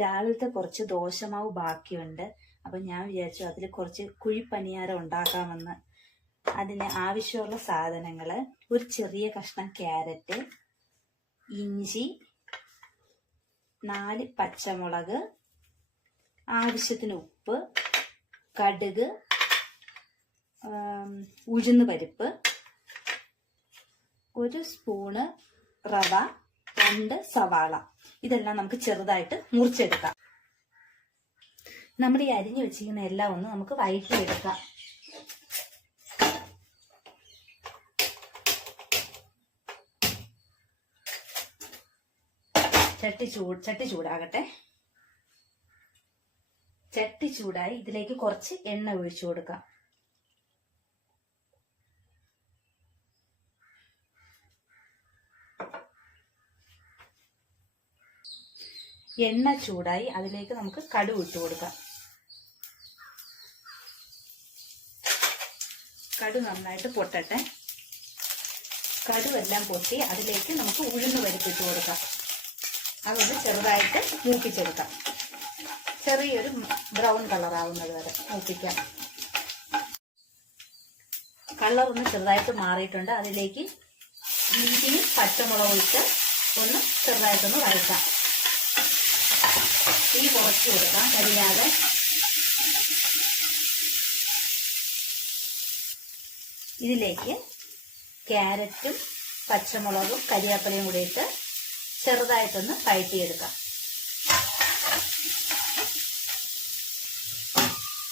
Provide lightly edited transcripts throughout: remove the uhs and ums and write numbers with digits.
രാവിലത്തെ കുറച്ച് ദോശമാവ് ബാക്കിയുണ്ട്. അപ്പം ഞാൻ വിചാരിച്ചു അതിൽ കുറച്ച് കുഴിപ്പണിയാരം ഉണ്ടാക്കാമെന്ന്. അതിന് ആവശ്യമുള്ള സാധനങ്ങൾ: ഒരു ചെറിയ കഷ്ണം ക്യാരറ്റ്, ഇഞ്ചി, 4 പച്ചമുളക്, ആവശ്യത്തിന് ഉപ്പ്, കടുക്, ഉഴുന്ന് പരിപ്പ്, 1 സ്പൂണ് റവ, 2 സവാള. ഇതെല്ലാം നമുക്ക് ചെറുതായിട്ട് മുറിച്ചെടുക്കാം. നമ്മൾ ഈ അരിഞ്ഞു വെച്ചിരിക്കുന്ന എല്ലാം ഒന്ന് നമുക്ക് വഴറ്റിയെടുക്കാം. ചട്ടി ചൂടാകട്ടെ. ചട്ടി ചൂടായി ഇതിലേക്ക് കുറച്ച് എണ്ണ ഒഴിച്ചു കൊടുക്കാം. എണ്ണ ചൂടായി അതിലേക്ക് നമുക്ക് കടുക് ഇട്ട് കൊടുക്കാം. കടുക് നന്നായിട്ട് പൊട്ടട്ടെ. കടുവെല്ലാം പൊട്ടി അതിലേക്ക് നമുക്ക് ഉഴുന്ന് പരിപ്പിട്ട് കൊടുക്കാം. അതൊന്ന് ചെറുതായിട്ട് മൂപ്പിച്ചെടുക്കാം. ചെറിയൊരു ബ്രൗൺ കളർ ആവുന്നത് വരെ മൂപ്പിക്കാം. കളർ ഒന്ന് ചെറുതായിട്ട് മാറിയിട്ടുണ്ട്. അതിലേക്ക് ഇഞ്ചിയും പച്ചമുളകും ഇട്ട് ഒന്ന് ചെറുതായിട്ടൊന്ന് വഴറ്റാം. തീ കുറച്ച് കൊടുക്കാം, കരിയാതെ. ഇതിലേക്ക് ക്യാരറ്റും പച്ചമുളകും കരിയാപ്പിലയും കൂടി ഇട്ട് ചെറുതായിട്ടൊന്ന് വഴറ്റിയെടുക്കാം.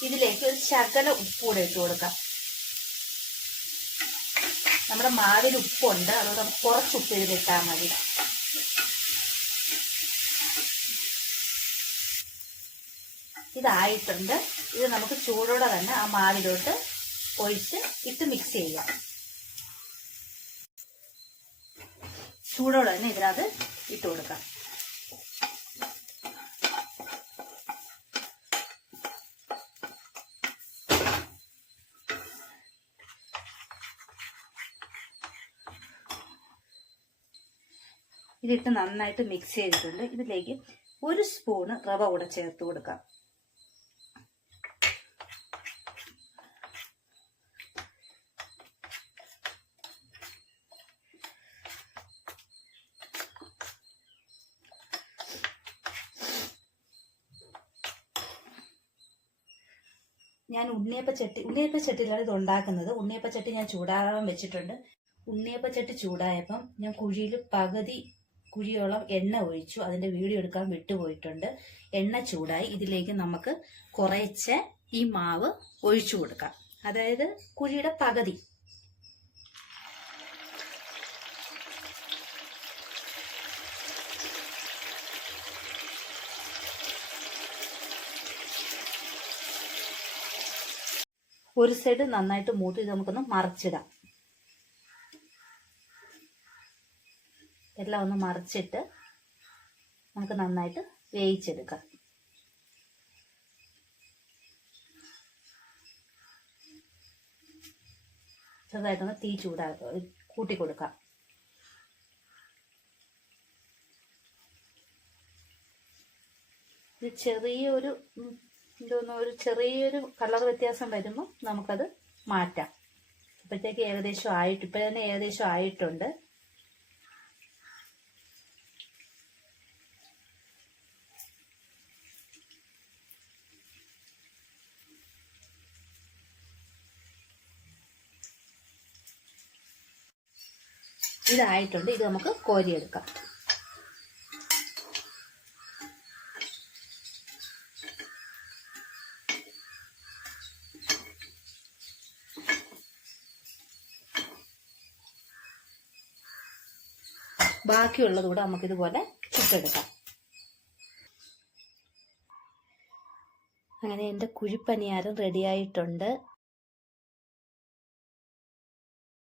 ഇതിലേക്ക് ഒരു ശകല ഉപ്പ് കൂടെ ഇട്ട് കൊടുക്കാം. നമ്മുടെ മാവിൽ ഉപ്പുണ്ട്, അതുകൊണ്ട് കുറച്ച് ഉപ്പ് ഇതിലിട്ടാൽ മതി. ഇതായിട്ടുണ്ട്. ഇത് നമുക്ക് ചൂടോടെ തന്നെ ആ മാവിലോട്ട് ഒഴിച്ച് ഇട്ട് മിക്സ് ചെയ്യാം. ചൂടോടെ തന്നെ ഇതിനകത്ത് ഇട്ട് കൊടുക്കാം. ഇതിട്ട് നന്നായിട്ട് മിക്സ് ചെയ്തിട്ടുണ്ട്. ഇതിലേക്ക് 1 സ്പൂണ് റവ കൂടെ ചേർത്ത് കൊടുക്കാം. ഞാൻ ഉണ്ണിയപ്പച്ചട്ടിയിലാണ് ഇത് ഉണ്ടാക്കുന്നത്. ഉണ്ണിയപ്പച്ചട്ടി ഞാൻ ചൂടാകാൻ വെച്ചിട്ടുണ്ട്. ഉണ്ണിയപ്പച്ചട്ടി ചൂടായപ്പം ഞാൻ കുഴിയിൽ പകുതി കുഴിയോളം എണ്ണ ഒഴിച്ചു. അതിന്റെ വീഡിയോ എടുക്കാൻ വിട്ടുപോയിട്ടുണ്ട്. എണ്ണ ചൂടായി ഇതിലേക്ക് നമുക്ക് കുറച്ച് ഈ മാവ് ഒഴിച്ചു കൊടുക്കാം. അതായത് കുഴിയുടെ പകുതി. ഒരു സൈഡ് നന്നായിട്ട് മൂത്ത് ഇത് നമുക്കൊന്ന് മറിച്ചിടാം. എല്ലാം ഒന്ന് മറിച്ചിട്ട് നമുക്ക് നന്നായിട്ട് വേവിച്ചെടുക്കാം. ചെറുതായിട്ടൊന്ന് തീ കൂട്ടി കൊടുക്കാം. ഇത് ചെറിയൊരു കളർ വ്യത്യാസം വരുമ്പോൾ നമുക്കത് മാറ്റാം. ഇപ്പോഴത്തേക്ക് ഇപ്പൊ തന്നെ ഏകദേശം ആയിട്ടുണ്ട്. ഇതായിട്ടുണ്ട്. ഇത് നമുക്ക് കോരിയെടുക്കാം. ബാക്കിയുള്ളത് കൂടെ നമുക്കിതുപോലെ ചുട്ടെടുക്കാം. അങ്ങനെ എൻ്റെ കുഴിപ്പണിയാരം റെഡിയായിട്ടുണ്ട്.